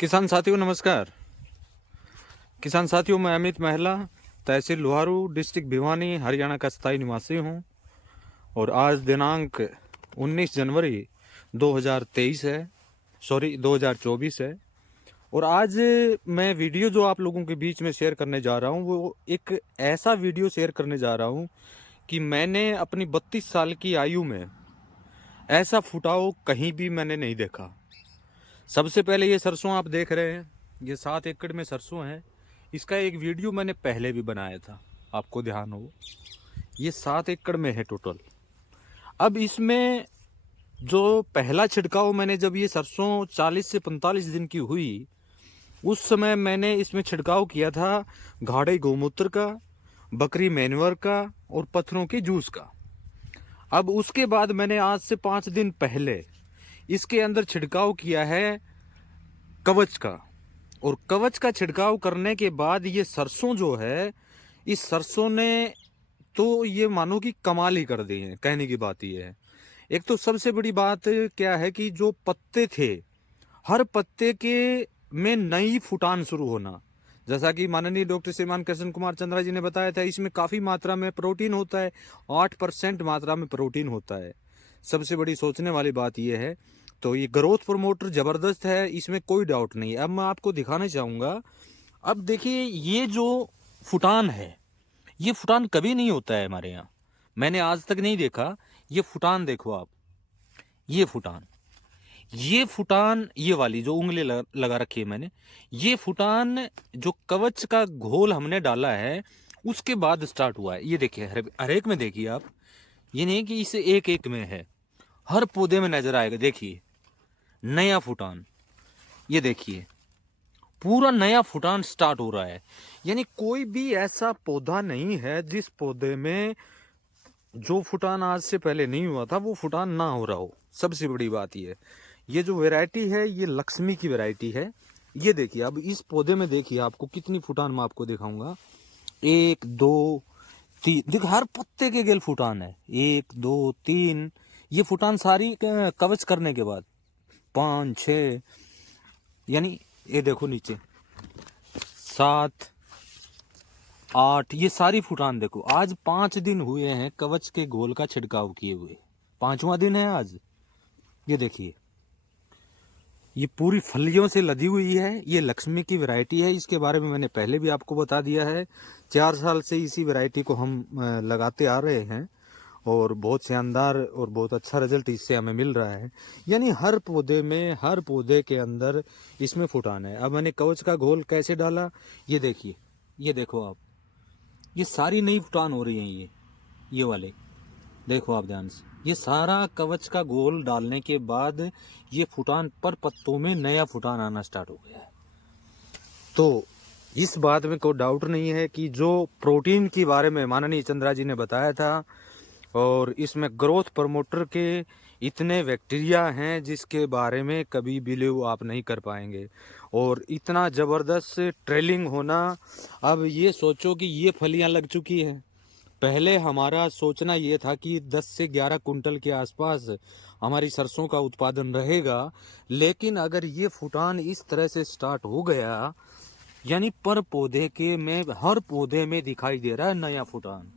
किसान साथियों नमस्कार। किसान साथियों, मैं अमित महिला, तहसील लोहारू, डिस्ट्रिक्ट भिवानी, हरियाणा का स्थायी निवासी हूं। और आज दिनांक 19 जनवरी 2023 है, 2024 है। और आज मैं वीडियो जो आप लोगों के बीच में शेयर करने जा रहा हूं, वो एक ऐसा वीडियो शेयर करने जा रहा हूं कि मैंने अपनी 32 साल की आयु में ऐसा फुटाव कहीं भी मैंने नहीं देखा। सबसे पहले ये सरसों आप देख रहे हैं, ये 7 एकड़ में सरसों है। इसका एक वीडियो मैंने पहले भी बनाया था, आपको ध्यान हो। ये 7 एकड़ में है टोटल। अब इसमें जो पहला छिड़काव मैंने, जब ये सरसों 40 से 45 दिन की हुई, उस समय मैंने इसमें छिड़काव किया था गाढ़े गौमूत्र का, बकरी मैन्योर का और पत्थरों के जूस का। अब उसके बाद मैंने आज से 5 दिन पहले इसके अंदर छिड़काव किया है कवच का। और कवच का छिड़काव करने के बाद ये सरसों जो है, इस सरसों ने तो ये मानो कि कमाल ही कर दी है। कहने की बात ये है, एक तो सबसे बड़ी बात क्या है कि जो पत्ते थे, हर पत्ते के में नई फुटान शुरू होना। जैसा कि माननीय डॉक्टर श्रीमान कृष्ण कुमार चंद्रा जी ने बताया था, इसमें काफ़ी मात्रा में प्रोटीन होता है, 8% मात्रा में प्रोटीन होता है। सबसे बड़ी सोचने वाली बात यह है। तो ये ग्रोथ प्रमोटर ज़बरदस्त है, इसमें कोई डाउट नहीं है। अब मैं आपको दिखाना चाहूँगा। अब देखिए, ये जो फुटान है, ये फुटान कभी नहीं होता है हमारे यहाँ, मैंने आज तक नहीं देखा। ये फुटान देखो आप, ये फुटान, ये फुटान, ये वाली जो उंगली लगा रखी है मैंने, ये फुटान जो कवच का घोल हमने डाला है उसके बाद स्टार्ट हुआ है। ये देखिए, हर एक में देखिए आप, ये नहीं कि इसे एक एक में है, हर पौधे में नजर आएगा। देखिए नया फुटान, ये देखिए पूरा नया फुटान स्टार्ट हो रहा है। यानी कोई भी ऐसा पौधा नहीं है जिस पौधे में जो फुटान आज से पहले नहीं हुआ था वो फुटान ना हो रहा हो। सबसे बड़ी बात ये जो वैरायटी है, ये लक्ष्मी की वैरायटी है। ये देखिए, अब इस पौधे में देखिए आपको कितनी फुटान मैं आपको दिखाऊंगा। 1 2 3, देखिए हर पत्ते के गेल फुटान है। 1 2 3, ये फुटान सारी कवच करने के बाद 5 6, यानी ये देखो नीचे 7 8, ये सारी फुटान देखो। आज 5 दिन हुए हैं कवच के घोल का छिड़काव किए हुए, 5वां दिन है आज। ये देखिए, ये पूरी फलियों से लदी हुई है। ये लक्ष्मी की वैरायटी है, इसके बारे में मैंने पहले भी आपको बता दिया है। 4 साल से इसी वैरायटी को हम लगाते आ रहे हैं और बहुत शानदार और बहुत अच्छा रिजल्ट इससे हमें मिल रहा है। यानी हर पौधे में, हर पौधे के अंदर इसमें फुटान है। अब मैंने कवच का घोल कैसे डाला, ये देखिए, ये देखो आप, ये सारी नई फुटान हो रही है। ये वाले देखो आप ध्यान से, ये सारा कवच का घोल डालने के बाद ये फुटान पर पत्तों में नया फुटान आना स्टार्ट हो गया है। तो इस बात में कोई डाउट नहीं है कि जो प्रोटीन के बारे में माननीय चंद्रा जी ने बताया था, और इसमें ग्रोथ प्रमोटर के इतने बैक्टीरिया हैं जिसके बारे में कभी बिलीव आप नहीं कर पाएंगे। और इतना ज़बरदस्त ट्रेलिंग होना। अब ये सोचो कि ये फलियां लग चुकी हैं। पहले हमारा सोचना ये था कि 10 से 11 कुंटल के आसपास हमारी सरसों का उत्पादन रहेगा। लेकिन अगर ये फुटान इस तरह से स्टार्ट हो गया, यानी पर पौधे के में, हर पौधे में दिखाई दे रहा है नया फुटान।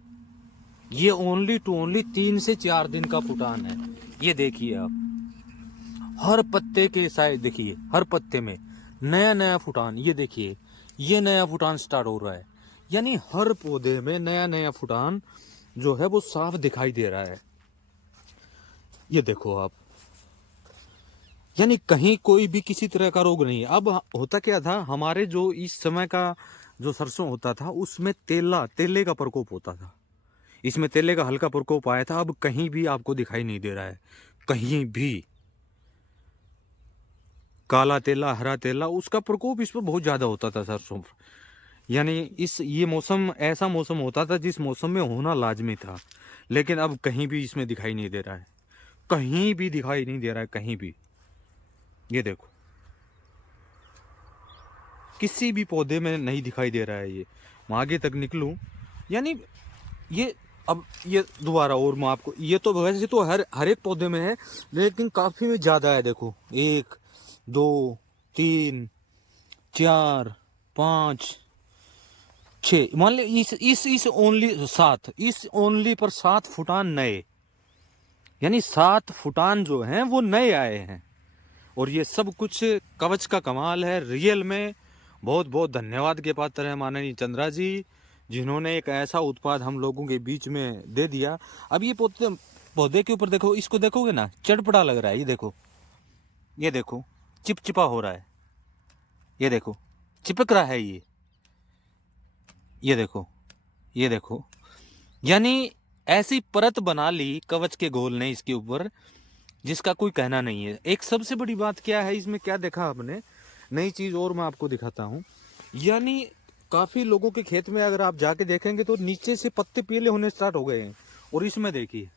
ये ओनली टू ओनली 3 से 4 दिन का फुटान है। ये देखिए आप, हर पत्ते के साइड देखिए, हर पत्ते में नया नया फुटान। ये देखिए, ये नया फुटान स्टार्ट हो रहा है। यानी हर पौधे में नया नया फुटान जो है वो साफ दिखाई दे रहा है। ये देखो आप, यानी कहीं कोई भी किसी तरह का रोग नहीं है। अब होता क्या था, हमारे जो इस समय का जो सरसों होता था उसमें तेले का प्रकोप होता था। इसमें तेले का हल्का प्रकोप आया था। अब कहीं भी आपको दिखाई नहीं दे रहा है, कहीं भी काला तेला, हरा तेला, उसका प्रकोप इस पर बहुत ज्यादा होता था सरसों पर। यानी ये मौसम ऐसा मौसम होता था जिस मौसम में होना लाजमी था। लेकिन अब कहीं भी इसमें दिखाई नहीं दे रहा है, कहीं भी दिखाई नहीं दे रहा है, कहीं भी। ये देखो, किसी भी पौधे में नहीं दिखाई दे रहा है। ये मैं आगे तक निकलूं, यानी ये, अब ये दोबारा और मैं आपको, ये तो वैसे तो हर एक पौधे में है, लेकिन काफी में ज्यादा है। देखो 1 2 3 4 5 6, मान ली इस ओनली 7, इस ओनली पर 7 फुटान नए, यानी 7 फुटान जो हैं वो नए आए हैं। और ये सब कुछ कवच का कमाल है। रियल में बहुत बहुत धन्यवाद के पात्र है माननीय चंद्रा जी, जिन्होंने एक ऐसा उत्पाद हम लोगों के बीच में दे दिया। अब ये पौधे के ऊपर देखो, इसको देखोगे ना, चटपटा लग रहा है। ये देखो चिपचिपा हो रहा है, ये देखो चिपक रहा है ये देखो, यानी ऐसी परत बना ली कवच के घोल ने इसके ऊपर, जिसका कोई कहना नहीं है। एक सबसे बड़ी बात क्या है इसमें, क्या देखा आपने, नई चीज और मैं आपको दिखाता हूँ। यानी काफी लोगों के खेत में अगर आप जाके देखेंगे तो नीचे से पत्ते पीले होने स्टार्ट हो गए हैं। और इसमें देखिए,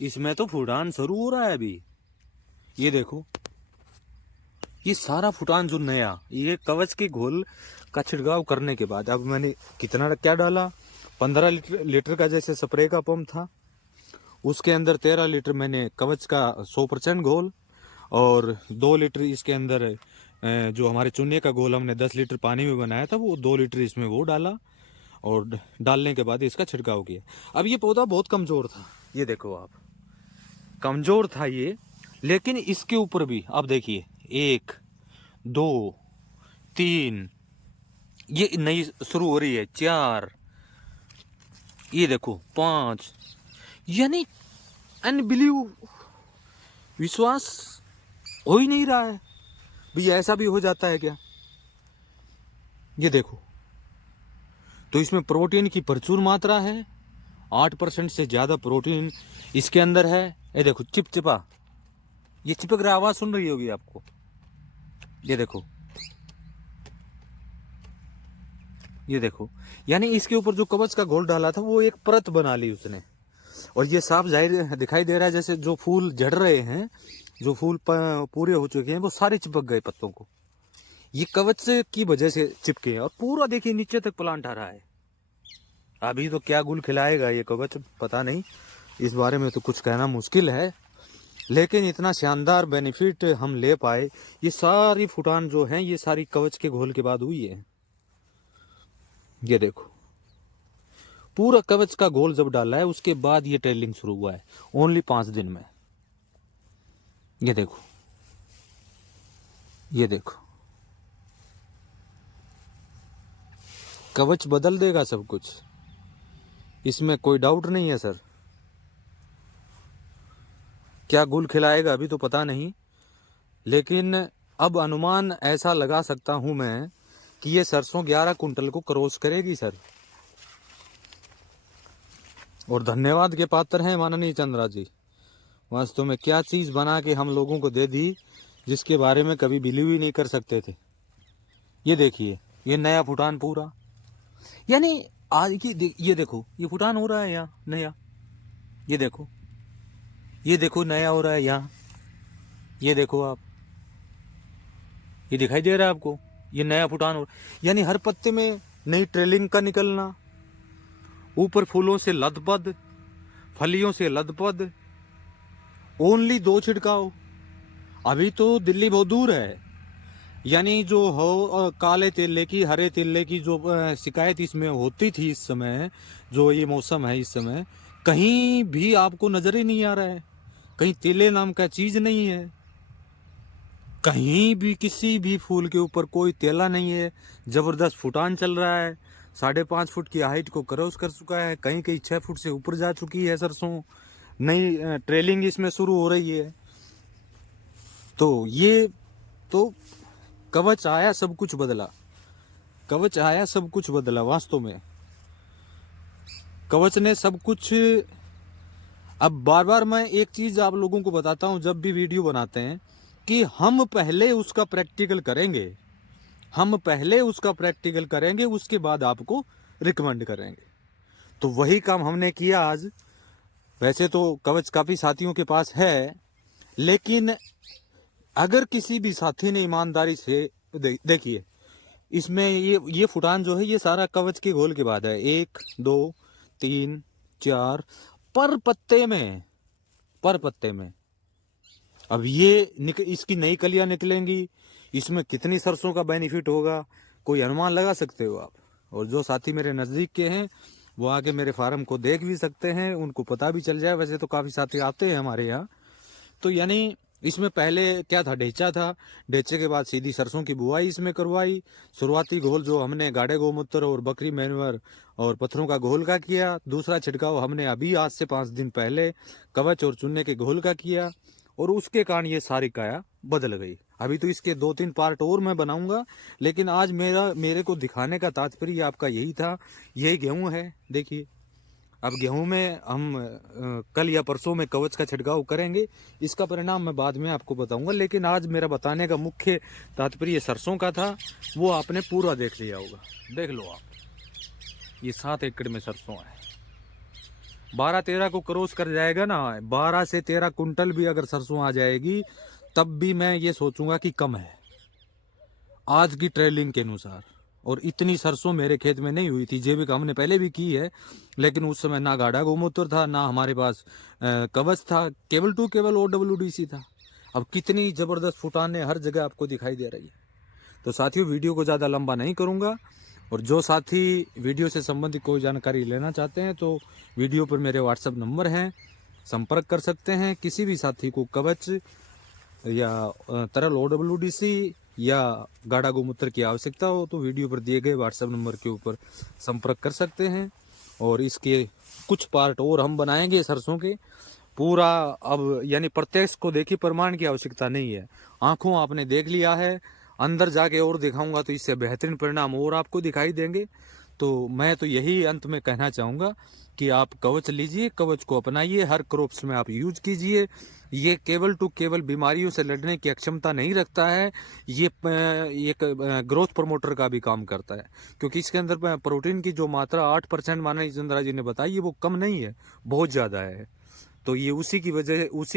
इसमें तो फुटान शुरू हो रहा है अभी। ये देखो, ये सारा फुटान जो नया, ये कवच के घोल का छिड़काव करने के बाद, अब मैंने कितना क्या डाला, 15 लीटर का जैसे स्प्रे का पंप था, उसके अंदर 13 लीटर मैंने कवच का 100% घोल, और 2 लीटर इसके अंदर जो हमारे चूने का घोल हमने 10 लीटर पानी में बनाया था, वो 2 लीटर इसमें वो डाला, और डालने के बाद इसका छिड़काव किया। अब ये पौधा बहुत कमजोर था, ये देखो आप, कमजोर था ये, लेकिन इसके ऊपर भी आप देखिए 1 2 3, ये नई शुरू हो रही है, 4, ये देखो 5, यानी अनबिलीव, विश्वास हो ही नहीं रहा है भी ऐसा भी हो जाता है क्या। ये देखो, तो इसमें प्रोटीन की प्रचुर मात्रा है, 8% से ज्यादा प्रोटीन इसके अंदर है। ये देखो चिपचिपा, ये चिपक रहा, आवाज सुन रही होगी आपको। ये देखो, यानी इसके ऊपर जो कवच का घोल डाला था वो एक परत बना ली उसने। और ये साफ जाहिर दिखाई दे रहा है, जैसे जो फूल झड़ रहे हैं, जो फूल पूरे हो चुके हैं, वो सारे चिपक गए पत्तों को, ये कवच की वजह से चिपके। और पूरा देखिए नीचे तक प्लांट आ रहा है। अभी तो क्या गुल खिलाएगा ये कवच, पता नहीं, इस बारे में तो कुछ कहना मुश्किल है, लेकिन इतना शानदार बेनिफिट हम ले पाए। ये सारी फुटान जो है, ये सारी कवच के घोल के बाद हुई है। ये देखो, पूरा कवच का घोल जब डाला है उसके बाद ये ट्रेलिंग शुरू हुआ है, ओनली 5 दिन में। ये देखो, ये देखो, कवच बदल देगा सब कुछ, इसमें कोई डाउट नहीं है सर। क्या गुल खिलाएगा अभी तो पता नहीं, लेकिन अब अनुमान ऐसा लगा सकता हूं मैं कि ये सरसों 11 कुंटल को क्रॉस करेगी सर। और धन्यवाद के पात्र हैं माननीय चंद्रा जी, वास्तव में क्या चीज बना के हम लोगों को दे दी, जिसके बारे में कभी बिलीव ही नहीं कर सकते थे। ये देखिए, ये नया फुटान पूरा, यानी आज की ये देखो, ये फुटान हो रहा है यहाँ नया, ये देखो नया हो रहा है यहाँ, ये देखो आप, ये दिखाई दे रहा है आपको, ये नया फुटान हो रहा है। यानी हर पत्ते में नई ट्रेलिंग का निकलना, ऊपर फूलों से लदपद, फलियों से लदपद, ओनली 2 छिड़काव। अभी तो दिल्ली बहुत दूर है, यानी जो हो काले तेले की, हरे तेले की जो शिकायत इसमें होती थी, इस समय जो ये मौसम है, इस समय कहीं भी आपको नजर ही नहीं आ रहा है, कहीं तेले नाम का चीज नहीं है, कहीं भी किसी भी फूल के ऊपर कोई तेला नहीं है। जबरदस्त फुटान चल रहा है, 5.5 फुट की हाइट को क्रॉस कर चुका है, कहीं कहीं 6 फुट से ऊपर जा चुकी है सरसों, नई ट्रेलिंग इसमें शुरू हो रही है। तो ये तो कवच आया सब कुछ बदला, कवच आया सब कुछ बदला, वास्तव में कवच ने सब कुछ। अब बार बार मैं एक चीज आप लोगों को बताता हूं जब भी वीडियो बनाते हैं, कि हम पहले उसका प्रैक्टिकल करेंगे, हम पहले उसका प्रैक्टिकल करेंगे, उसके बाद आपको रिकमेंड करेंगे। तो वही काम हमने किया आज। वैसे तो कवच काफी साथियों के पास है, लेकिन अगर किसी भी साथी ने ईमानदारी से देखिए, इसमें ये फुटान जो है, ये सारा कवच के घोल के बाद है, 1 2 3 4 पर पत्ते में। अब ये इसकी नई कलियां निकलेंगी, इसमें कितनी सरसों का बेनिफिट होगा कोई अनुमान लगा सकते हो आप। और जो साथी मेरे नज़दीक के हैं वो आके मेरे फार्म को देख भी सकते हैं, उनको पता भी चल जाए। वैसे तो काफ़ी साथी आते हैं हमारे यहाँ। तो यानी इसमें पहले क्या था, ढेंचा था, ढेंचे के बाद सीधी सरसों की बुआई इसमें करवाई। शुरुआती घोल जो हमने गाढ़े गोमूत्र और बकरी मैन्योर और पत्थरों का घोल का किया। दूसरा छिड़काव हमने अभी आज से 5 दिन पहले कवच और चूने के घोल का किया, और उसके कारण ये सारी काया बदल गई। अभी तो इसके 2-3 पार्ट और मैं बनाऊंगा, लेकिन आज मेरे को दिखाने का तात्पर्य आपका यही था। यही गेहूं है, देखिए। अब गेहूं में हम कल या परसों में कवच का छिड़काव करेंगे, इसका परिणाम मैं बाद में आपको बताऊंगा। लेकिन आज मेरा बताने का मुख्य तात्पर्य सरसों का था, वो आपने पूरा देख लिया होगा। देख लो आप, ये 7 एकड़ में सरसों है। 12-13 को क्रॉस कर जाएगा ना, 12 से 13 कुंटल भी अगर सरसों आ जाएगी तब भी मैं ये सोचूंगा कि कम है आज की ट्रेलिंग के अनुसार। और इतनी सरसों मेरे खेत में नहीं हुई थी। जैविक हमने पहले भी की है, लेकिन उस समय ना गाढ़ा गोमूत्र था, ना हमारे पास कवच था, केवल OWDC था। अब कितनी ज़बरदस्त फुटाने हर जगह आपको दिखाई दे रही है। तो साथियों, वीडियो को ज़्यादा लंबा नहीं करूँगा। और जो साथी वीडियो से संबंधित कोई जानकारी लेना चाहते हैं तो वीडियो पर मेरे व्हाट्सएप नंबर हैं, संपर्क कर सकते हैं। किसी भी साथी को कवच या तरल OWDC या गाढ़ा गोमूत्र की आवश्यकता हो तो वीडियो पर दिए गए व्हाट्सएप नंबर के ऊपर संपर्क कर सकते हैं। और इसके कुछ पार्ट और हम बनाएंगे सरसों के पूरा। अब यानी प्रत्यक्ष को देखी प्रमाण की आवश्यकता नहीं है, आंखों आपने देख लिया है। अंदर जाके और दिखाऊंगा तो इससे बेहतरीन परिणाम और आपको दिखाई देंगे। तो मैं तो यही अंत में कहना चाहूँगा कि आप कवच लीजिए, कवच को अपनाइए, हर क्रॉप्स में आप यूज कीजिए। ये केवल बीमारियों से लड़ने की अक्षमता नहीं रखता है, ये एक ग्रोथ प्रमोटर का भी काम करता है। क्योंकि इसके अंदर प्रोटीन की जो मात्रा 8% माना चंद्रा जी ने बताई है, वो कम नहीं है, बहुत ज़्यादा है। तो ये उसी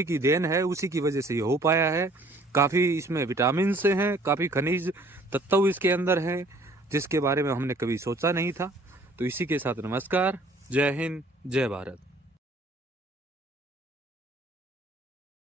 की देन है, उसी की वजह से ये हो पाया है। काफ़ी इसमें विटामिन से हैं, काफ़ी खनिज तत्व इसके अंदर हैं, जिसके बारे में हमने कभी सोचा नहीं था। तो इसी के साथ नमस्कार, जय हिंद, जय भारत।